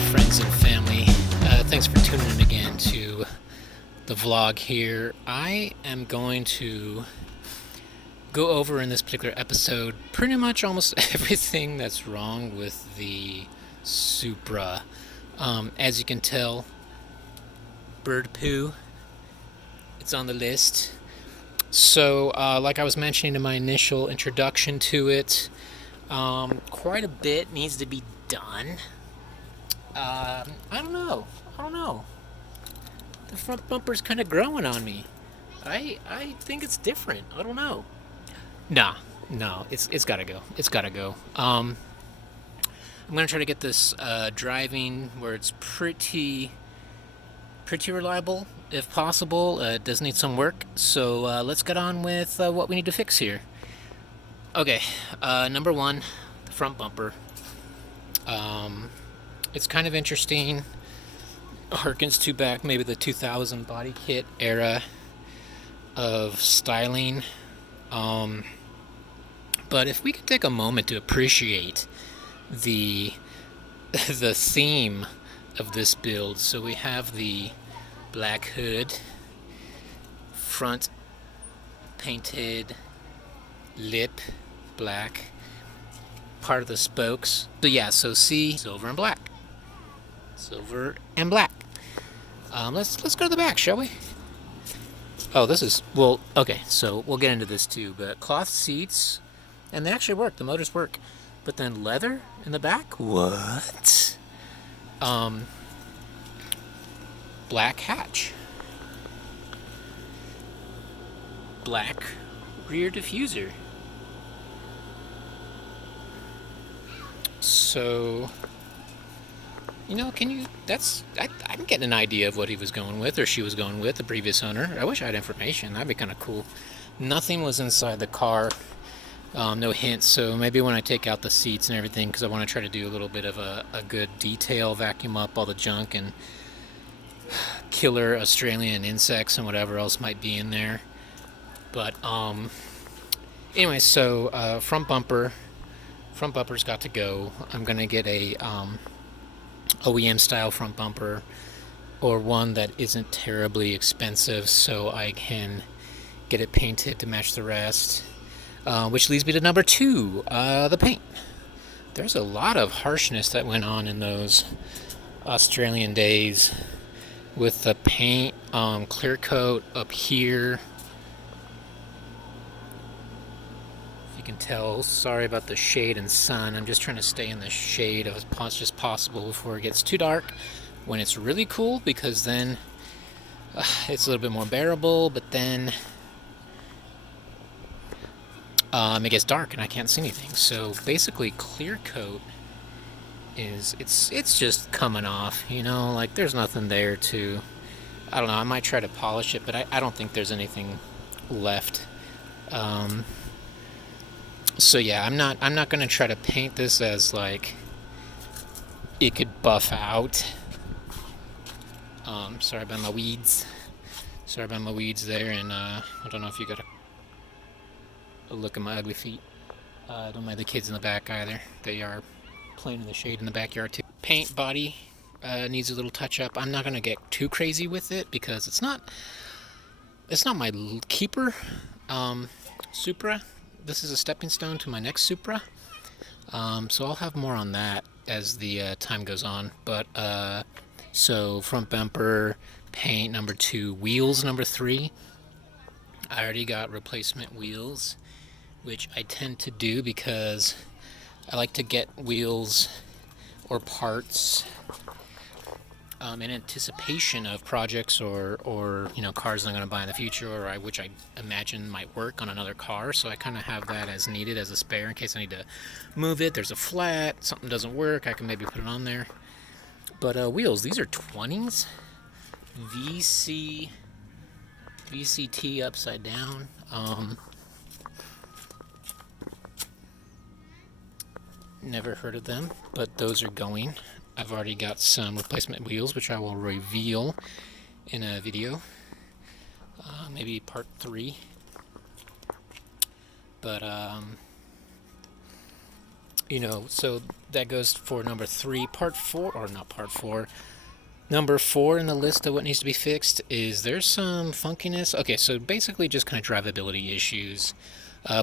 friends and family. Thanks for tuning in again to the vlog here. I am going to go over in this particular episode pretty much almost everything that's wrong with the Supra. As you can tell, bird poo, it's on the list. So, like I was mentioning in my initial introduction to it, quite a bit needs to be done. I don't know. The front bumper's kind of growing on me. I think it's different. I don't know. No, it's gotta go. I'm gonna try to get this driving where it's pretty reliable, if possible. It does need some work, so let's get on with what we need to fix here. Okay, number one, the front bumper. It's kind of interesting. Harkens to back maybe the 2000 body kit era of styling. But if we could take a moment to appreciate the theme of this build. So we have the black hood, front painted lip black, part of the spokes. So yeah, so see, silver and black. Let's go to the back, shall we? Oh, this is, well, okay, so we'll get into this too, but cloth seats, and they actually work, the motors work, but then leather in the back? What? Black hatch. Black rear diffuser. So, I'm getting an idea of what he was going with, or she was going with, the previous owner. I wish I had information. That'd be kind of cool. Nothing was inside the car. No hints. So maybe when I take out the seats and everything, because I want to try to do a little bit of a good detail, vacuum up all the junk and killer Australian insects and whatever else might be in there. But anyway, so front bumper's got to go. I'm gonna get a OEM style front bumper, or one that isn't terribly expensive, so I can get it painted to match the rest. Which leads me to number two, the paint. There's a lot of harshness that went on in those Australian days with the paint. Clear coat up here. You can tell, sorry about the shade and sun. I'm just trying to stay in the shade as much as possible before it gets too dark when it's really cool, because then it's a little bit more bearable, but then it gets dark and I can't see anything. So basically clear coat is, it's just coming off, like there's nothing there to, I don't know, I might try to polish it, but I don't think there's anything left. So yeah, I'm not gonna try to paint this as like it could buff out. Sorry about my weeds there, and I don't know if you got a look at my ugly feet. Don't mind the kids in the back either. They are playing in the shade in the backyard too. Paint body needs a little touch up. I'm not gonna get too crazy with it because it's not my keeper. Supra. This is a stepping stone to my next Supra, so I'll have more on that as the time goes on. But so front bumper paint number 2, wheels number 3. I already got replacement wheels, which I tend to do because I like to get wheels or parts in anticipation of projects or cars I'm going to buy in the future, or which I imagine might work on another car. So I kind of have that as needed, as a spare, in case I need to move it. There's a flat, something doesn't work, I can maybe put it on there. But wheels, these are 20s, VCT upside down. Never heard of them, but those are going. I've already got some replacement wheels, which I will reveal in a video, maybe part 3. But so that goes for number 3. Part 4, or not part 4. Number 4 in the list of what needs to be fixed is there's some funkiness. Okay, so basically just kind of drivability issues.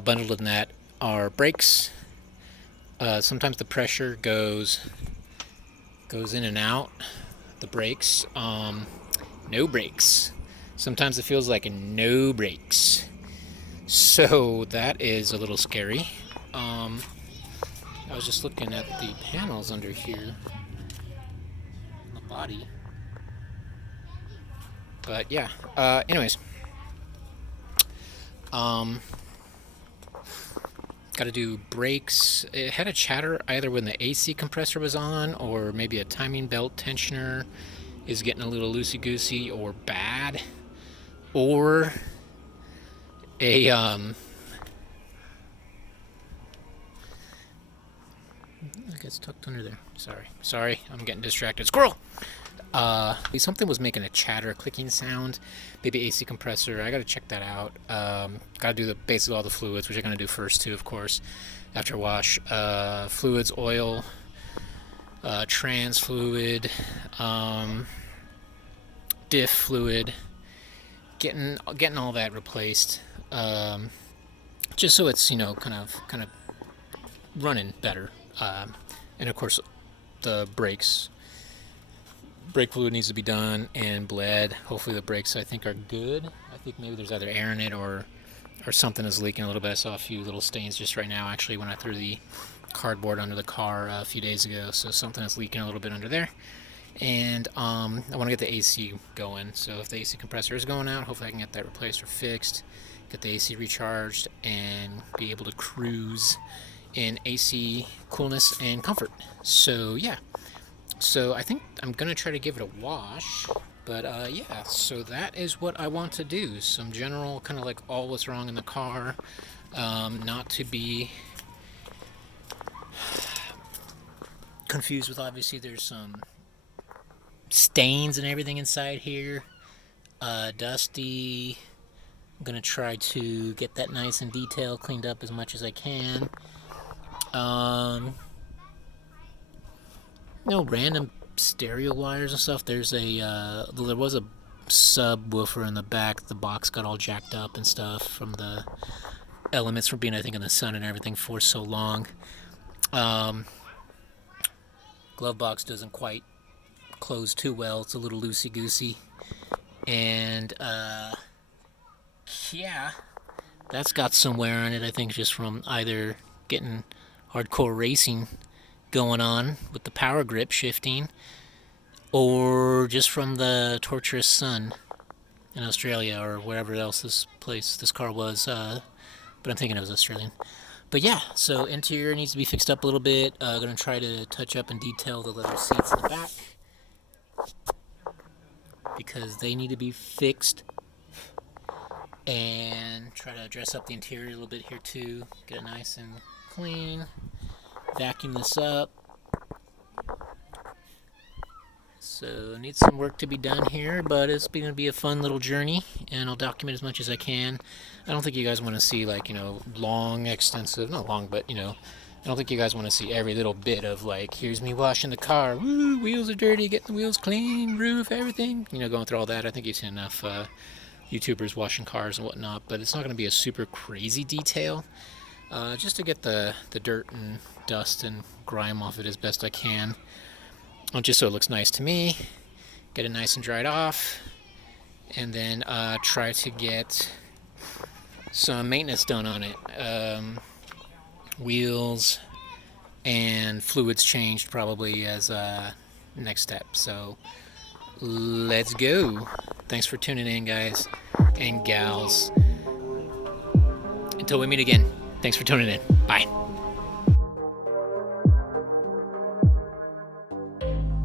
Bundled in that are brakes. Sometimes the pressure goes in and out. The brakes. No brakes. Sometimes it feels like no brakes. So that is a little scary. I was just looking at the panels under here on the body. But yeah, anyways. Got to do brakes. It had a chatter either when the AC compressor was on, or maybe a timing belt tensioner is getting a little loosey-goosey or bad, or a it gets tucked under there. Sorry, I'm getting distracted. Squirrel. Something was making a chatter, clicking sound. Maybe AC compressor. I gotta check that out. Gotta do basically all the fluids, which I'm gonna do first too, of course, after wash. Fluids, oil, trans fluid, diff fluid. Getting all that replaced. Just so it's kind of running better. And of course, the brakes. Brake fluid needs to be done and bled. Hopefully the brakes, I think, are good. I think maybe there's either air in it or something is leaking a little bit. I saw a few little stains just right now, actually, when I threw the cardboard under the car a few days ago. So something is leaking a little bit under there. And I want to get the AC going. So if the AC compressor is going out, hopefully I can get that replaced or fixed, get the AC recharged, and be able to cruise in AC coolness and comfort. So yeah. So I think I'm going to try to give it a wash, but yeah, so that is what I want to do. Some general kind of like all what's wrong in the car, not to be confused with, obviously there's some stains and everything inside here, dusty. I'm going to try to get that nice and detailed, cleaned up as much as I can. Random stereo wires and stuff. There was a subwoofer in the back. The box got all jacked up and stuff from the elements from being, I think, in the sun and everything for so long. Glove box doesn't quite close too well. It's a little loosey-goosey. And, yeah, that's got some wear on it, I think, just from either getting hardcore racing going on with the power grip shifting, or just from the torturous sun in Australia or wherever else this car was, but I'm thinking it was Australian. But yeah, so interior needs to be fixed up a little bit. Gonna try to touch up and detail the leather seats in the back because they need to be fixed, and try to dress up the interior a little bit here too, get it nice and clean. Vacuum this up. So needs some work to be done here, but it's going to be a fun little journey, and I'll document as much as I can. I don't think you guys want to see long, extensive, not long, but I don't think you guys want to see every little bit of here's me washing the car, woo, wheels are dirty, getting the wheels clean, roof, everything, going through all that. I think you've seen enough YouTubers washing cars and whatnot, but it's not going to be a super crazy detail. Just to get the dirt and dust and grime off it as best I can. Just so it looks nice to me. Get it nice and dried off. And then try to get some maintenance done on it. Wheels and fluids changed probably as a next step. So let's go. Thanks for tuning in, guys and gals. Until we meet again. Thanks for tuning in. Bye.